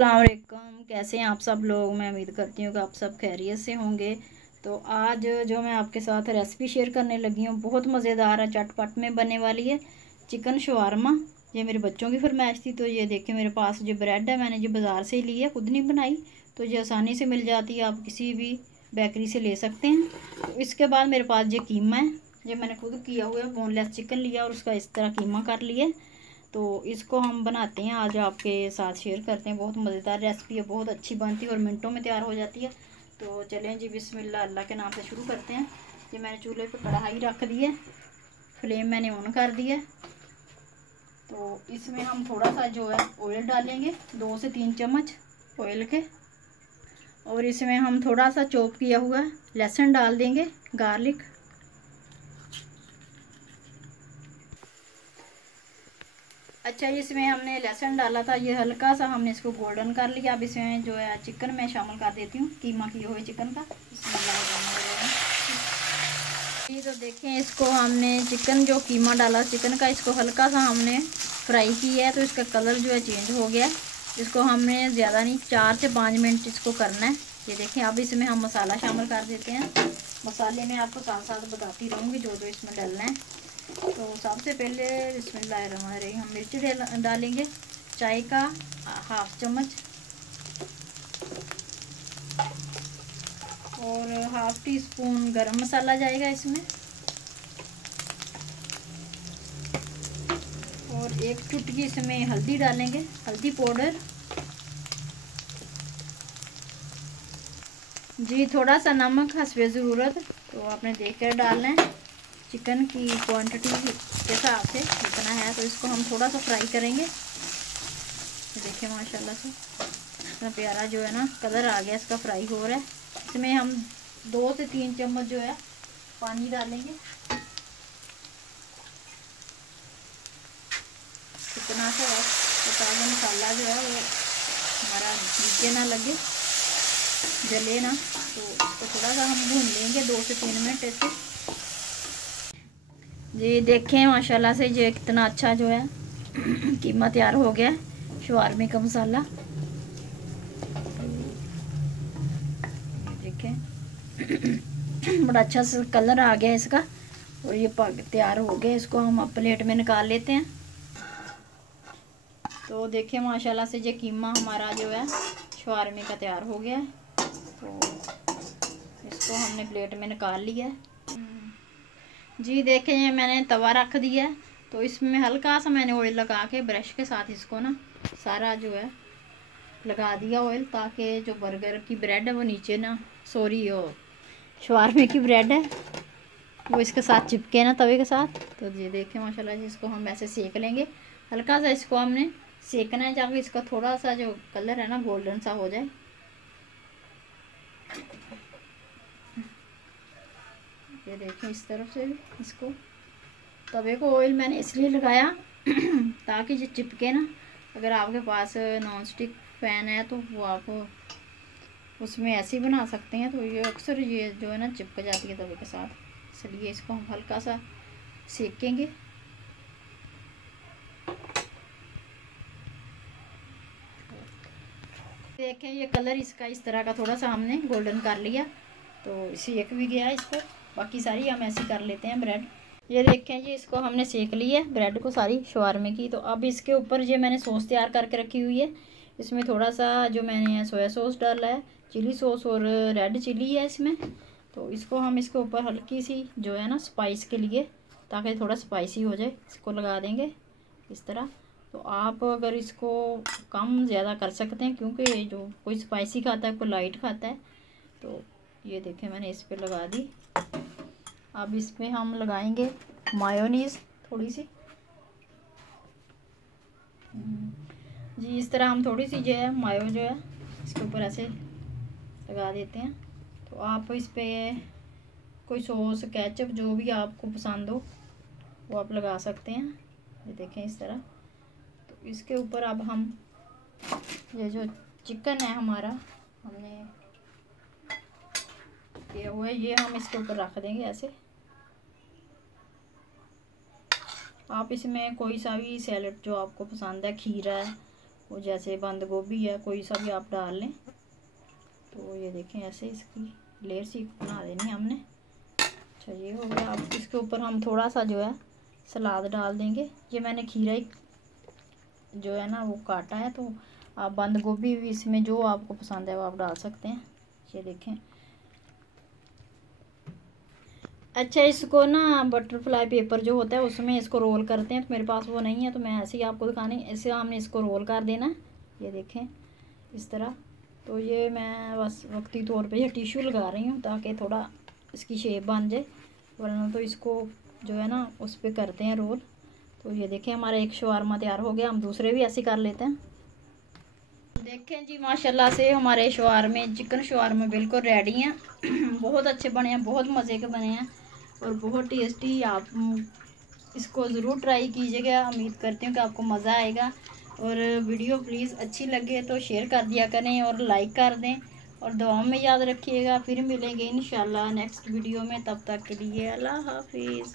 अस्सलाम वालेकुम, कैसे हैं आप सब लोग। मैं उम्मीद करती हूँ कि आप सब खैरियत से होंगे। तो आज जो मैं आपके साथ रेसिपी शेयर करने लगी हूँ बहुत मज़ेदार है, चटपट में बनने वाली है चिकन शवारमा। ये मेरे बच्चों की फरमाइश थी। तो ये देखिए मेरे पास जो ब्रेड है मैंने जो बाज़ार से ही ली है, खुद नहीं बनाई। तो ये आसानी से मिल जाती है, आप किसी भी बेकरी से ले सकते हैं। तो इसके बाद मेरे पास ये कीमा है, ये मैंने खुद किया हुआ है। बोनलेस चिकन लिया और उसका इस तरह कीमा कर लिया। तो इसको हम बनाते हैं, आज आपके साथ शेयर करते हैं। बहुत मज़ेदार रेसिपी है, बहुत अच्छी बनती है और मिनटों में तैयार हो जाती है। तो चलें जी, बिस्मिल्लाह, अल्लाह के नाम से शुरू करते हैं। ये मैंने चूल्हे पे कढ़ाई रख दी है, फ्लेम मैंने ऑन कर दी है। तो इसमें हम थोड़ा सा जो है ऑयल डालेंगे, 2 से 3 चम्मच ऑयल के। और इसमें हम थोड़ा सा चॉप किया हुआ लहसुन डाल देंगे, गार्लिक। अच्छा, इसमें हमने लहसुन डाला था, ये हल्का सा हमने इसको गोल्डन कर लिया। अब इसमें जो है चिकन मैं शामिल कर देती हूँ, कीमा किए हुए चिकन का। ये तो देखें, इसको हमने चिकन जो कीमा डाला चिकन का, इसको हल्का सा हमने फ्राई किया है। तो इसका कलर जो है चेंज हो गया है। इसको हमने ज़्यादा नहीं, 4 से 5 मिनट इसको करना है। ये देखें, अब इसमें हम मसाला शामिल कर देते हैं। मसाले में आपको साथ साथ बताती रहूँगी जो जो इसमें डालना है। तो सबसे पहले बिस्मिल्लाहिर्रहमानिर्रहीम हम मिर्ची डालेंगे, चाय का 1/2 चम्मच। और 1/2 टीस्पून गरम मसाला जाएगा इसमें। और 1 चुटकी इसमें हल्दी डालेंगे, हल्दी पाउडर। जी, थोड़ा सा नमक हस्बे ज़रूरत, तो आपने देख कर डालना है। चिकन की क्वांटिटी के हिसाब से जितना है। तो इसको हम थोड़ा सा फ्राई करेंगे। देखिए माशाल्लाह से इतना प्यारा जो है ना कलर आ गया, इसका फ्राई हो रहा है। इसमें हम 2 से 3 चम्मच जो है पानी डालेंगे, इतना सा तो ताकि मसाला जो है वो हमारा नीचे ना लगे, जले ना। तो इसको थोड़ा सा हम भून लेंगे 2 से 3 मिनट ऐसे। जी देखें माशाल्लाह से ये कितना अच्छा जो है कीमा तैयार हो गया है, शवारमे का मसाला। देखें बड़ा अच्छा सा कलर आ गया इसका और ये तैयार हो गया। इसको हम अब प्लेट में निकाल लेते हैं। तो देखिए माशाल्लाह से ये कीमा हमारा जो है शवारमे का तैयार हो गया है। तो इसको हमने प्लेट में निकाल लिया है। जी देखें, ये मैंने तवा रख दिया है। तो इसमें हल्का सा मैंने ऑयल लगा के ब्रश के साथ इसको ना सारा जो है लगा दिया ऑयल, ताकि जो बर्गर की ब्रेड है वो नीचे ना, सॉरी वो शवारमे की ब्रेड है वो इसके साथ चिपके ना तवे के साथ। तो ये देखें माशाल्लाह जी, इसको हम ऐसे सेक लेंगे। हल्का सा इसको हमने सेकना है ताकि इसका थोड़ा सा जो कलर है ना गोल्डन सा हो जाए। ये देखें इस तरफ से भी इसको, तवे को ऑयल मैंने इसलिए लगाया ताकि ये चिपके ना। अगर आपके पास नॉन स्टिक पैन है तो वो आप उसमें ऐसे ही बना सकते हैं। तो ये अक्सर ये जो है ना चिपक जाती है तवे के साथ, इसलिए इसको हम हल्का सा सेकेंगे। देखें ये कलर इसका इस तरह का थोड़ा सा हमने गोल्डन कर लिया। तो सेक भी गया इसको, बाकी सारी हम ऐसे कर लेते हैं ब्रेड। ये देखें जी, इसको हमने सेक लिया है ब्रेड को सारी शवारमे की। तो अब इसके ऊपर ये मैंने सॉस तैयार करके रखी हुई है। इसमें थोड़ा सा जो मैंने सोया सॉस डाला है, चिली सॉस और रेड चिली है इसमें। तो इसको हम इसके ऊपर हल्की सी जो है ना स्पाइस के लिए, ताकि थोड़ा स्पाइसी हो जाए, इसको लगा देंगे इस तरह। तो आप अगर इसको कम ज़्यादा कर सकते हैं, क्योंकि जो कोई स्पाइसी खाता है कोई लाइट खाता है। तो ये देखें मैंने इस पर लगा दी। अब इसमें हम लगाएंगे मायोनीज़ थोड़ी सी। जी इस तरह हम थोड़ी सी जो है मायो जो है इसके ऊपर ऐसे लगा देते हैं। तो आप इस पर कोई सॉस केचप जो भी आपको पसंद हो वो आप लगा सकते हैं। ये देखें इस तरह। तो इसके ऊपर अब हम ये जो चिकन है हमारा हमने किया हुआ है, ये हम इसके ऊपर रख देंगे ऐसे। आप इसमें कोई सा भी सैलेड जो आपको पसंद है, खीरा है, वो जैसे बंद गोभी है, कोई सा भी आप डाल लें। तो ये देखें ऐसे इसकी लेयर सी बना देनी हमने। अच्छा ये हो गया। अब इसके ऊपर हम थोड़ा सा जो है सलाद डाल देंगे। ये मैंने खीरा ही जो है ना वो काटा है, तो आप बंद गोभी भी इसमें जो आपको पसंद है वो आप डाल सकते हैं। ये देखें। अच्छा इसको ना बटरफ्लाई पेपर जो होता है उसमें इसको रोल करते हैं, तो मेरे पास वो नहीं है, तो मैं ऐसे ही आपको दिखाने, ऐसे हमने इसको रोल कर देना। ये देखें इस तरह। तो ये मैं बस वक्ती तौर पे ये टिश्यू लगा रही हूँ ताकि थोड़ा इसकी शेप बन जाए, वरना तो इसको जो है ना उस पर करते हैं रोल। तो ये देखें हमारा एक शवारमा तैयार हो गया। हम दूसरे भी ऐसे कर लेते हैं। देखें जी माशाल्लाह से हमारे शवारमे, चिकन शवारमे बिल्कुल रेडी हैं। बहुत अच्छे बने हैं, बहुत मज़े के बने हैं और बहुत टेस्टी। आप इसको ज़रूर ट्राई कीजिएगा। उम्मीद करती हूँ कि आपको मज़ा आएगा। और वीडियो प्लीज़ अच्छी लगे तो शेयर कर दिया करें और लाइक कर दें और दुआ में याद रखिएगा। फिर मिलेंगे इंशाल्लाह नेक्स्ट वीडियो में। तब तक के लिए अल्लाह हाफिज़।